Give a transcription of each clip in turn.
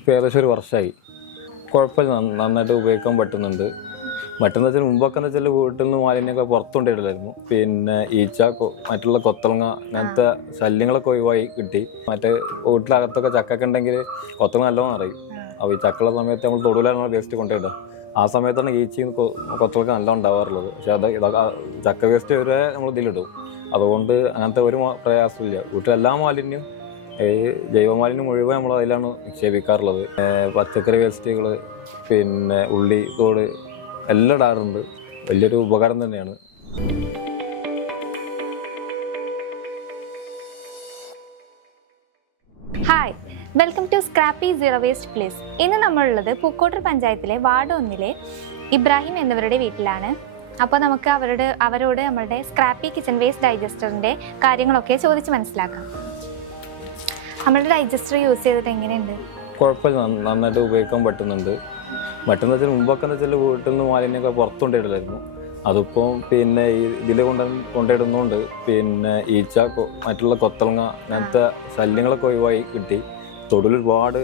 ഇപ്പോൾ ഏകദേശം ഒരു വർഷമായി. കുഴപ്പമില്ല, നന്നായിട്ട് ഉപയോഗിക്കാൻ പറ്റുന്നുണ്ട്. മറ്റെന്ന് വെച്ചാൽ മുമ്പൊക്കെ എന്ന് വെച്ചാൽ വീട്ടിൽ നിന്ന് മാലിന്യമൊക്കെ പുറത്തുകൊണ്ടിട്ടില്ലായിരുന്നു. പിന്നെ ഈച്ച, മറ്റുള്ള കൊത്തളങ്ങ അങ്ങനത്തെ ശല്യങ്ങളൊക്കെ ഒഴിവായി കിട്ടി. മറ്റേ വീട്ടിലകത്തൊക്കെ ചക്കൊക്കെ ഉണ്ടെങ്കിൽ കൊത്തളങ്ങ നല്ലോണം അറിയും. അപ്പോൾ ഈ ചക്കുള്ള സമയത്ത് നമ്മൾ തൊടുവിലാണ് വേസ്റ്റ് കൊണ്ടുപോയിടുക. ആ സമയത്താണ് ഈച്ചയും കൊത്തളൊക്കെ നല്ല ഉണ്ടാവാറുള്ളത്. പക്ഷെ ഇതൊക്കെ ചക്ക വേസ്റ്റ് വരെ നമ്മൾ ഇതിലിടും. അതുകൊണ്ട് അങ്ങനത്തെ ഒരു പ്രയാസമില്ല. വീട്ടിലെല്ലാ മാലിന്യം, ജൈവമാലിന്യം മുഴുവൻ നമ്മൾ അതിലാണ് നിക്ഷേപിക്കാറുള്ളത്. പച്ചക്കറി വേസ്റ്റുകൾ, പിന്നെ ഉള്ളി തോട് എല്ലാം ഇടാറുണ്ട്. വലിയൊരു ഉപകാരം തന്നെയാണ്. Hi, welcome to Scrappy zero waste place. ഇന്ന് നമ്മളുള്ളത് പൂക്കോട്ടൂർ പഞ്ചായത്തിലെ വാർഡ് 1 ഇബ്രാഹിം എന്നിവരുടെ വീട്ടിലാണ്. അപ്പോൾ നമുക്ക് അവരോട് നമ്മളുടെ സ്ക്രാപ്പി കിച്ചൺ വേസ്റ്റ് ഡൈജസ്റ്ററിൻ്റെ കാര്യങ്ങളൊക്കെ ചോദിച്ച് മനസ്സിലാക്കാം. നമ്മളുടെ ഡൈജസ്റ്റർ യൂസ് ചെയ്തിട്ട് എങ്ങനെയുണ്ട്? കുഴപ്പമില്ല, നന്നായിട്ട് ഉപയോഗിക്കാൻ പറ്റുന്നുണ്ട്. മറ്റെന്ന് വെച്ചാൽ മുമ്പൊക്കെ എന്ന് വെച്ചാൽ വീട്ടിൽ നിന്ന് മാലിന്യമൊക്കെ പുറത്തുകൊണ്ടിട്ടില്ലായിരുന്നു. അതിപ്പോൾ പിന്നെ ഇതിൽ കൊണ്ടിടുന്നതുകൊണ്ട് പിന്നെ ഈച്ച, മറ്റുള്ള കൊത്തളങ്ങ അങ്ങനത്തെ ശല്യങ്ങളൊക്കെ ഒഴിവായി കിട്ടി. തൊടിൽ ഒരുപാട്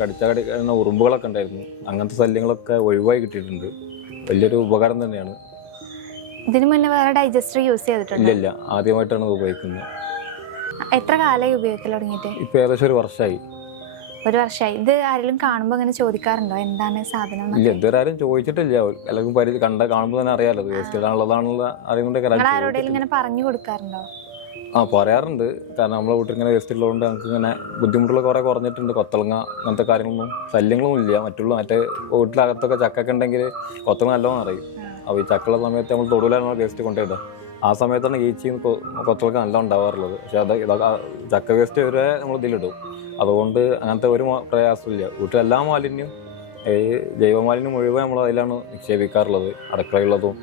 കടിക്കുന്ന ഉറുമ്പുകളൊക്കെ ഉണ്ടായിരുന്നു. അങ്ങനത്തെ ശല്യങ്ങളൊക്കെ ഒഴിവായി കിട്ടിയിട്ടുണ്ട്. വലിയൊരു ഉപകാരം തന്നെയാണ്. ഇതിനു മുന്നേ വേറെ ഡൈജസ്റ്റർ യൂസ് ചെയ്തിട്ടുണ്ട്? ഇല്ല, ആദ്യമായിട്ടാണ് ഉപയോഗിക്കുന്നത്. എത്ര കാലമായി ഉപയോഗിക്കൽ തുടങ്ങിയിട്ട്? ഇപ്പോൾ ഏകദേശം ഒരു വർഷമായി. ഒരു വർഷമായി. ഇത് ആരെങ്കിലും കാണുമ്പോൾ അങ്ങനെ ചോദിക്കാറുണ്ടോ എന്താണ് സാധനം? ഇല്ല, ഇതുവരെ ആരും ചോദിച്ചിട്ടില്ല. എല്ലാവർക്കും കാണുമ്പോൾ തന്നെ അറിയാലോ വേസ്റ്റ് ഇടാനുള്ളതാണുള്ള ആരോടെങ്കിലും ഇങ്ങനെ പറഞ്ഞു കൊടുക്കാറുണ്ടോ? പറയാറുണ്ട്. കാരണം നമ്മളെ വീട്ടിൽ ഇങ്ങനെ വേസ്റ്റ് ഉള്ളതുകൊണ്ട് നമുക്ക് ഇങ്ങനെ ബുദ്ധിമുട്ടുള്ള കുറെ കുറഞ്ഞിട്ടുണ്ട്. കൊത്തളങ്ങ അങ്ങനത്തെ കാര്യങ്ങളൊന്നും ശല്യങ്ങളൊന്നും ഇല്ല. മറ്റേ വീട്ടിലകത്തൊക്കെ ചക്കൊക്കെ ഉണ്ടെങ്കിൽ കൊത്തളങ്ങ നല്ലോണം അറിയും. അപ്പോൾ ഈ ചക്കുള്ള സമയത്ത് നമ്മൾ തൊടുവിലാണ് വേസ്റ്റ് കൊണ്ടുപോയിടുക. ആ സമയത്താണ് ഈച്ചയും കൊത്തളൊക്കെ നല്ല ഉണ്ടാവാറുള്ളത്. പക്ഷെ ഇതൊക്കെ ചക്ക വേസ്റ്റ് വരെ നമ്മൾ ഇതിലിടും. അതുകൊണ്ട് അങ്ങനത്തെ ഒരു പ്രയാസമില്ല. വീട്ടിലെല്ലാ മാലിന്യം, ജൈവമാലിന്യം മുഴുവൻ നമ്മൾ അതിലാണ് നിക്ഷേപിക്കാറുള്ളത്. അടക്കളയുള്ളതും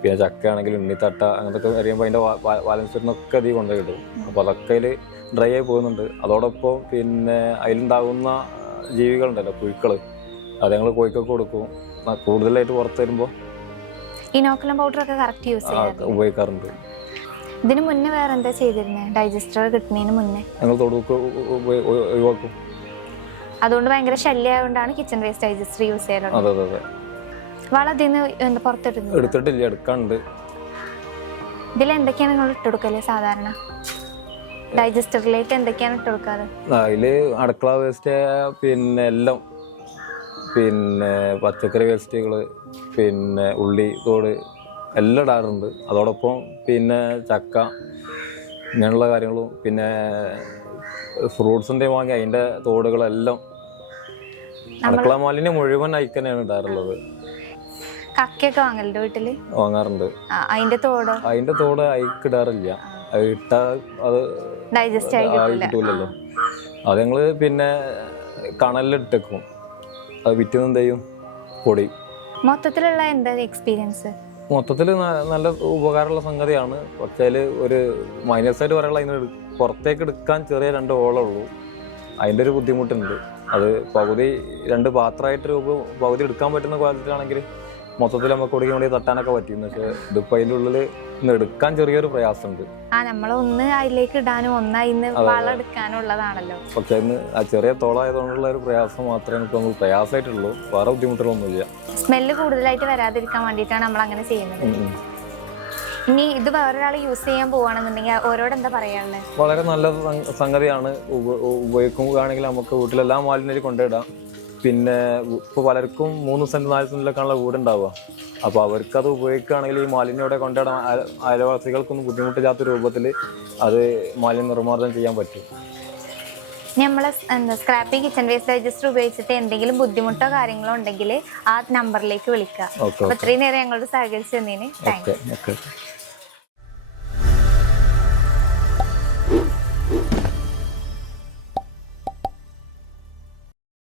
പിന്നെ ചക്ക ആണെങ്കിലും ഉണ്ണിത്തട്ട അങ്ങനത്തെ അറിയുമ്പോൾ അതിൻ്റെ ബാലൻസ് വരുന്നൊക്കെ അതിൽ കൊണ്ടുപോയിടും. അപ്പോൾ അതൊക്കെ അതിൽ ഡ്രൈ ആയി പോകുന്നുണ്ട്. അതോടൊപ്പം പിന്നെ അതിലുണ്ടാകുന്ന ജീവികളുണ്ടല്ലോ, പുഴുക്കൾ, അത് ഞങ്ങൾ കോഴിക്കൊക്കെ കൊടുക്കും. കൂടുതലായിട്ട് പുറത്ത് വരുമ്പോൾ ഇനോക്കുലം പൗഡർ ഒക്കെ കറക്റ്റ് യൂസ് ഉപയോഗിക്കാറുണ്ട്. ഇതിന് മുന്നേ വേറെ എന്താ ചെയ്തിരുന്നത്? ഡൈജസ്റ്റർ കിട്ടുന്നതിന് മുന്നേ ഞങ്ങൾ തൊടുക്ക് ഒഴിവാക്കും. അതുകൊണ്ട് ഭയങ്കര ശല്യമായതുകൊണ്ടാണ് കിച്ചൺ വേസ്റ്റ് ഡൈജസ്റ്റർ യൂസ് ചെയ്യാറുള്ളത്. അതെ അതെ അതെ. വളം ഇതിന് പുറത്തിടുന്നത്? എടുത്തിട്ടില്ല, എടുക്കാനുണ്ട്. ഇതിൽ എന്തൊക്കെയാണ് നിങ്ങൾ ഇട്ടുകൊടുക്കല് സാധാരണ? ഡൈജസ്റ്ററിലേക്ക് എന്തൊക്കെയാണ് ഇട്ടുകൊടുക്കാറ്? അതിൽ അടുക്കള വേസ്റ്റ്, പിന്നെ എല്ലാം, പിന്നെ പച്ചക്കറി വേസ്റ്റുകൾ, പിന്നെ ഉള്ളി തോട് എല്ലാം ഇടാറുണ്ട്. അതോടൊപ്പം പിന്നെ ചക്ക ഇങ്ങനെയുള്ള കാര്യങ്ങളും, പിന്നെ ഫ്രൂട്ട്സിൻ്റെ വാങ്ങി അതിൻ്റെ തോടുകളെല്ലാം അടുക്കള മാലിന്യം മുഴുവൻ അയക്കന്നെയാണ് ഇടാറുള്ളത്. കക്കയൊക്കെ വാങ്ങലുണ്ട് വീട്ടില്? വാങ്ങാറുണ്ട്. അതിന്റെ തോട് അയക്കിടാറില്ല. അത് ഇട്ടാൽ അത് ഡൈജസ്റ്റ് ആയി കിട്ടൂലല്ലോ. അത് ഞങ്ങള് പിന്നെ കണലിലിട്ടേക്കും. അത് വിറ്റുന്ന എന്ത് ചെയ്യും? പൊടി. മൊത്തത്തിലുള്ള എന്താ എക്സ്പീരിയൻസ്? മൊത്തത്തിൽ നല്ല ഉപകാരമുള്ള സംഗതിയാണ്. പക്ഷേ ഒരു മൈനസായിട്ട് പറയാനുള്ള അതിന് പുറത്തേക്ക് എടുക്കാൻ ചെറിയ 2 ഹോളുള്ളൂ. അതിൻ്റെ ഒരു ബുദ്ധിമുട്ടുണ്ട്. അത് പകുതി 2 പാത്രമായിട്ട് പകുതി എടുക്കാൻ പറ്റുന്ന ക്വാളിറ്റിയിലാണെങ്കിൽ മൊത്തത്തിൽ നമുക്ക് കൊടുക്കാൻ വേണ്ടി തട്ടാനൊക്കെ പറ്റും. പക്ഷേ ഇതിപ്പോൾ അതിൻ്റെ ഉള്ളിൽ എടുക്കാൻ ചെറിയൊരു പ്രയാസമുണ്ട്. നമ്മളൊന്ന് അതിലേക്ക് ഇടാനും ഒന്നായിന്ന് വളം എടുക്കാനുള്ളതാണല്ലോ. പക്ഷെ അതിന് ആ ചെറിയ തോളായതുകൊണ്ടുള്ള ഒരു പ്രയാസം മാത്രമേ നമുക്ക് നമുക്ക് പ്രയാസമായിട്ടുള്ളൂ. വേറെ ബുദ്ധിമുട്ടുകളൊന്നുമില്ല. സ്മെല്ല് കൂടുതലായിട്ട് വരാതിരിക്കാൻ വേണ്ടിയിട്ടാണ് നമ്മൾ അങ്ങനെ ചെയ്യുന്നത്. ഇനി ഇത് വേറൊരാൾ യൂസ് ചെയ്യാൻ പോവാണെന്നുണ്ടെങ്കിൽ അവരോട് എന്താ പറയാനുള്ളത്? വളരെ നല്ല സംഗതിയാണ്. ഉപയോഗിക്കുകയാണെങ്കിൽ നമുക്ക് വീട്ടിലെല്ലാം മാലിന്യം കൊണ്ടിടാം. പിന്നെ ഇപ്പോൾ പലർക്കും 3 സെന്റ് 4 സെന്റിലൊക്കെയാണല്ലോ വീടുണ്ടാവുക. അപ്പോൾ അവർക്കത് ഉപയോഗിക്കുകയാണെങ്കിൽ ഈ മാലിന്യം ഇവിടെ കൊണ്ടിടാൻ അയൽവാസികൾക്കൊന്നും ബുദ്ധിമുട്ടില്ലാത്ത രൂപത്തിൽ അത് മാലിന്യം നിർമ്മാർജ്ജനം ചെയ്യാൻ പറ്റും. നമ്മൾ സ്ക്രാപ്പി കിച്ചൺ വേസ്റ്റ് ഡൈജസ്റ്റർ ഉപയോഗിച്ചിട്ട് എന്തെങ്കിലും ബുദ്ധിമുട്ടോ കാര്യങ്ങളോ ഉണ്ടെങ്കിൽ ആ നമ്പറിലേക്ക് വിളിക്കുക. അപ്പോൾ ഇത്രയും നേരം ഞങ്ങളോട് സഹകരിച്ചു തന്നതിന് താങ്ക് യു.